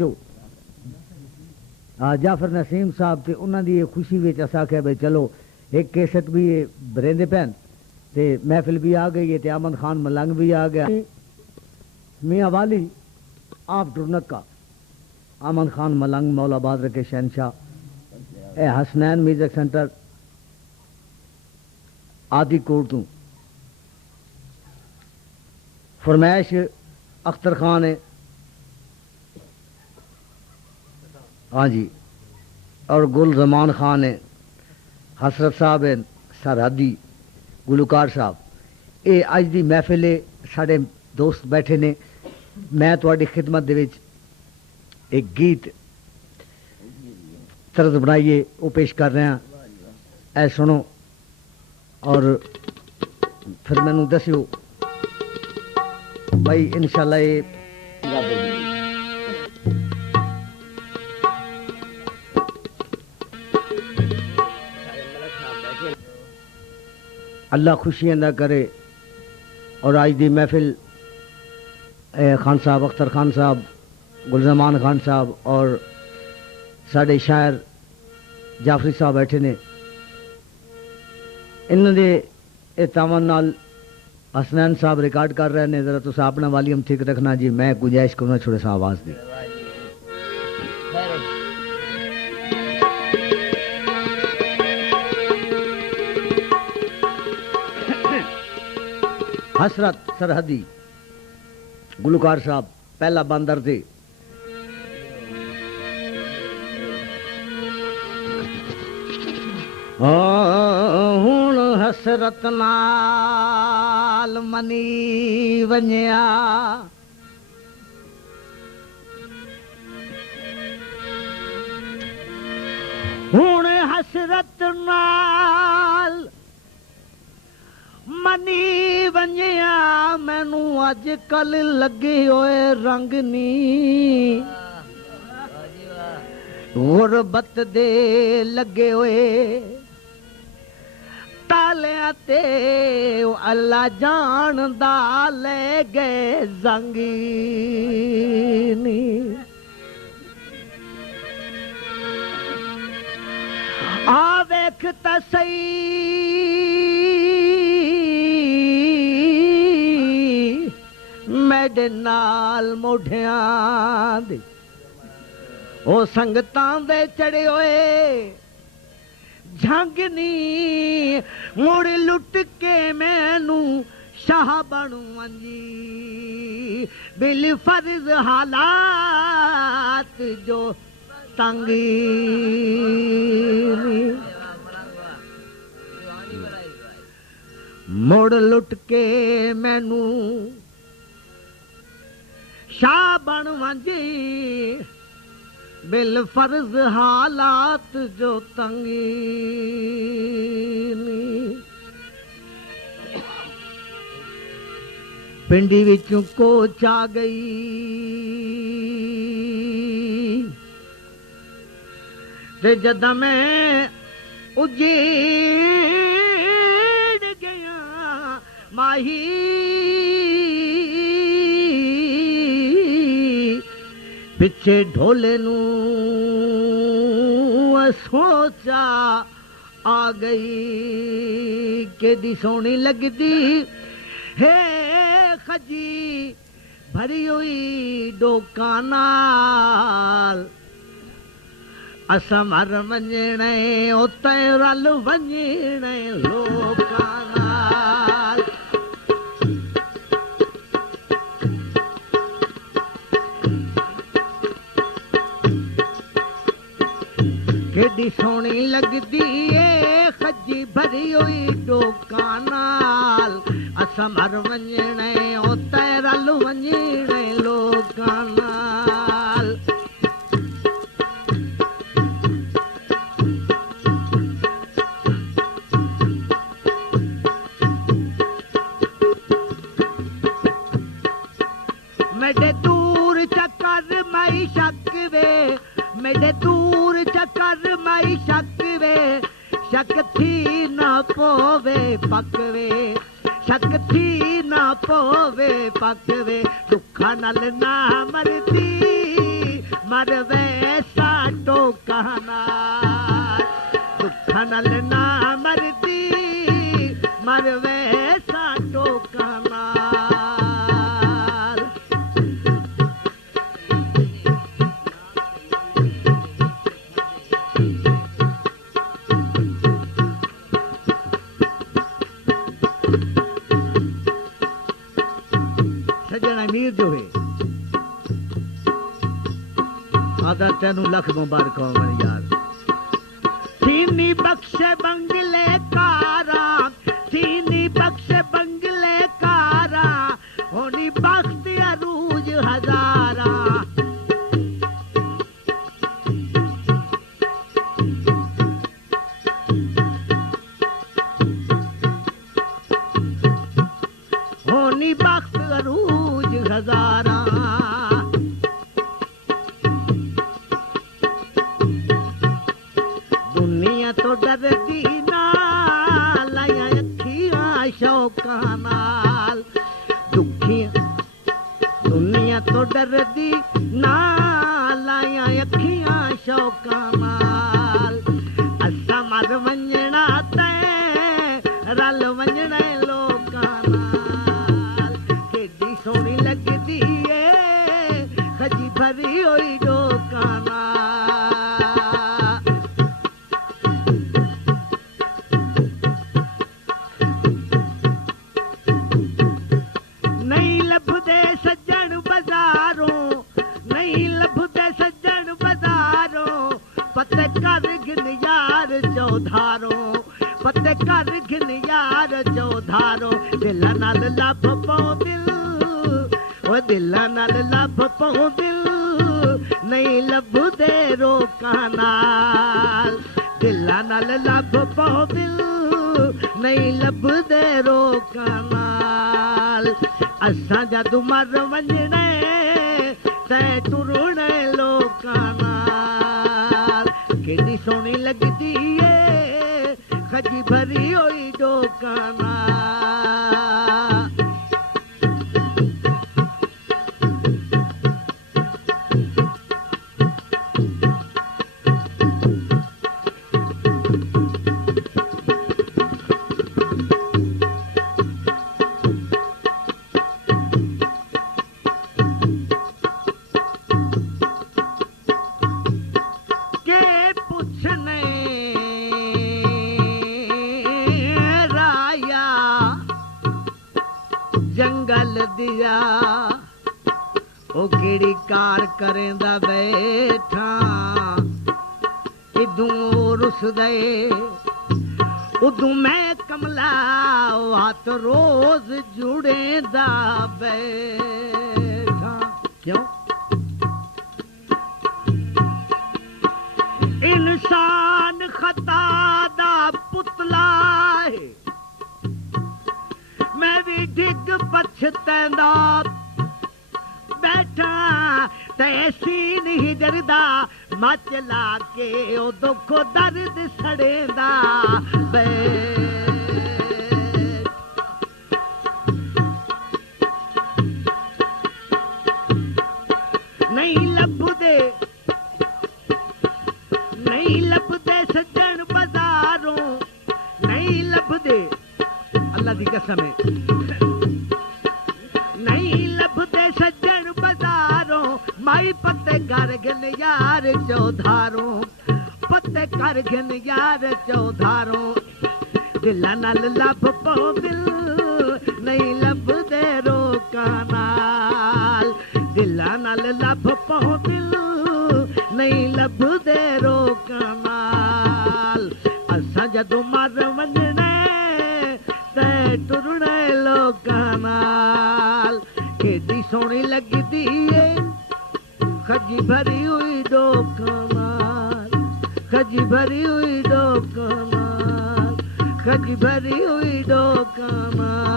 चो जाफर नसीम साहब ते उन्हां दी खुशी विच असां आख्या भाई चलो एक केसट भी बरेंदे पैन ते महफिल भी आ गई है ते अहमद खान मलंग भी आ गया। मियाँ वाली आप टुरनक का अहमद खान मलंग मौलाबाद के शहनशाह ए हसनैन म्यूजिक सेंटर आदि कोट तू फरमैश अख्तर खान है हाँ जी और गुल जमान खान है हसरत साहब है सरहदी गुलकार साहब ये अज की महफिल है साढ़े दोस्त बैठे ने मैं तुहाडी खिदमत दे विच एक गीत तर्ज बनाइए वो पेश कर रहे हैं ऐ सुनो और फिर मैनू दस्यो भाई इंशाल्लाह ये अल्लाह खुशियां ना करे। और आज दी महफिल खान साहब अख्तर खान साहब गुलजमान खान साहब और साढ़े शायर जाफरी साहब बैठे ने इन्होंने तावन नाल हसनैन साहब रिकॉर्ड कर रहे हैं। जरा तुम अपना वॉल्यूम ठीक रखना जी मैं गुंजाइश करूँगा छोटे सा आवाज दी। हसरत सरहदी गुलकार साहब पहला बंदर थे हुण हसरत नाल मनी वन्या हुण हसरत नाल मनी वन्या मैनू अज कल लगे होए रंग नी गुरबत दे लगे होए तालियां ते अल्लाह जानदा ले गए जंगी नी आ वेख ता सही मेरे नाल मोढियां दे ओ संगतां दे चढ़े होए झंगनी मुड़ लुट के मैनू शाह बनू मंजी बिल फर्ज हालात जो तंगी मुड़ लुट के मैनू शाह बन वंजी बिल फर्ज हालात जो तंगी पिंडी विचों कोच आ गई ते जदा मैं उजेड़ गया माही पिछे ढोले नू सोचा आ गई केडी सोहनी लगदी है खजी भरी हुई डोका नाल असमर वंजणे उते रल वंजणे लोका नाल केडी सोहनी लगदी ए खजी भरी हुई डोका नाल असमर वंजणे उते रल वंजणे लोका नाल मेरे दूर चक्कर माई शक वे मेरे दूर चक्कर माई शक वे शक थी न पोवे पकवे शक थी न पोवे पकवे दुखा नल ना मरती मर वैसा टोकाना दुख नल ना मरदी मर वैसा टोकाना सजन अमीर जो है आदा तेनू लख मुबारक हो यार सीनी बख्शे बंगले कारा सीनी बख्शे बंगले कारा होनी बख्त अरूज हजारा होनी बख्त अरूज हजारा दुनिया तो डरदी ना लाया अखियां शौका नाल दुखियां दुनिया तो डरदी ना लाया अखियां शौका नाल असा मर वंजना ते रल वंजने लोकां नाल केडी सोहनी लगदी ए खजी भरी होई डोकां नहीं लभदे सज्जन बाजारों नहीं लभदे सज्जन बाजारों पत्ते कर गिन यार चौधारों पत्ते कर गिन यार चौधारों दिल नाल लभ पाऊं दिल ओ दिल नाल लभ पाऊं दिल नहीं लभदे रोकां नाल दिल नाल लभ पाऊं दिल नहीं लभदे रोकां नाल असां जदू मर वंजने ते टुरने लोकां नाल केडी सोहनी लगदी ए खजी भरी होई डोकां नाल जंगल दिया ओ केड़ी कार करेंदा बैठा इदू रुस दे उदू मैं कमला हाथ रोज जुड़ेंदा बैठा क्यों इंसान खता दा पुतला है मैं भी डिग पछतैंदा बैठा तैसी नहीं डरदा मच ला के ओ दुख दर्द सड़ेंदा नहीं लभदे सज्जन बाजारों नहीं लभदे अल्लाह दी कसम है नहीं लभदे सज्जन बाजारों माई पत्ते कर गिन यार चौधारों पत्ते कर गिन यार चौधारों दिल नाल लभ पाऊं दिल नहीं लभदे रोकां नाल दिल नाल लभ पाऊं दिल नहीं लभदे रोकां नाल असां जदों मर वंजने ते टुरने लोकां नाल केडी सोहनी लगदी ए खजी भरी हुई डोकां नाल खजी भरी हुई डोकां नाल खजी भरी हुई डोकां नाल